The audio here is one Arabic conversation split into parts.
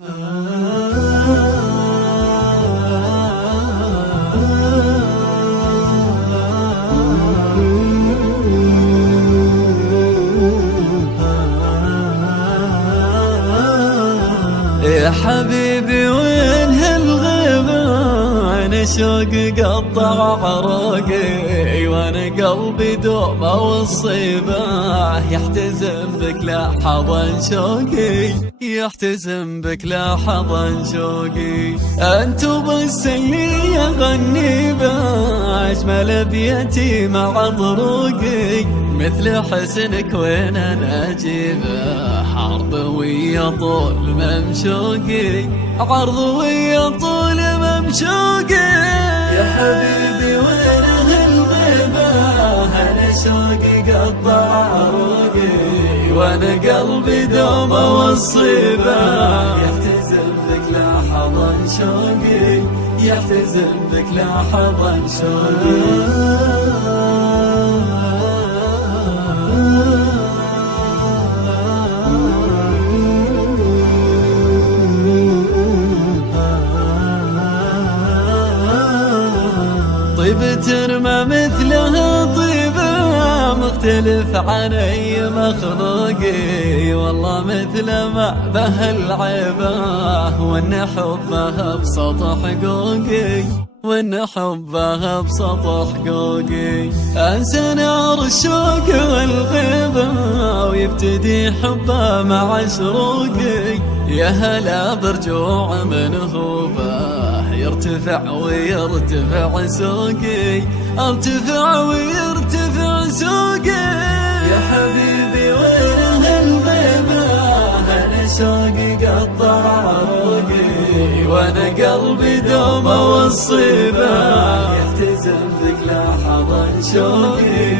يا حبيبي وين هالغيبة، أنا شوقي قطع عراقي، وأنا قلبي دوما والصيبة يحتزم بك لحظا شوقي، يحتزم بك لحظا شوقي. أنتو بس اللي أغني به، أجمل بيتي مع ضروقي، مثل حسنك وين أنا أجيبه، عرض ويا طول ممشوقي، عرض ويا طول ممشوقي. يا حبيبي وين هالغيبة، أنا شوقي قطع عروقي، وأنا قلبي دوما والصيبة يحتزم بك لحظا شوقي، يحتزم بك لحظا شوقي. طيبة ما مثلها طيبة، مختلف عن أي مخلوقي، والله مثل ما به العيبة، وإن حبها بسط حقوقي، وإن حبها بسط حقوقي. أنسى نار الشوق والغيبة، ويبتدي حبه مع شروقي، يا هلا برجوع من هوبه، يرتفع ويرتفع سوقي، ارتفع ويرتفع سوقي. يا حبيبي وين هالغيبة، أنا شوقي قطع عروقي، وأنا قلبي دوما والصيبة يحتزم بك لحظا شوقي،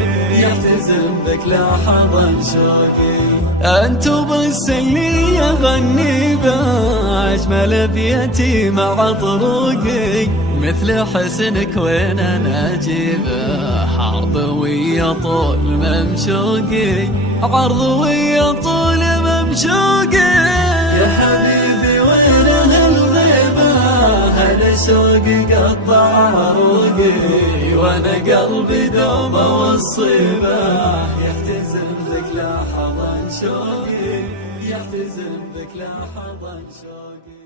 يحتزم بك لحظا شوقي. أنتو بس اللي أغني به، أجمل بيتي مع طروقي، مثل حسنك وين أنا أجيبه، عرض ويا طول ممشوقي، عرض ويا طول ممشوقي. يا حبيبي وين هالغيبة، أنا شوقي قطع عروقي، وأنا قلبي دوما والصيبة يحتزم بك لحظا شوقي، يحتزم بك لحظا شوقي.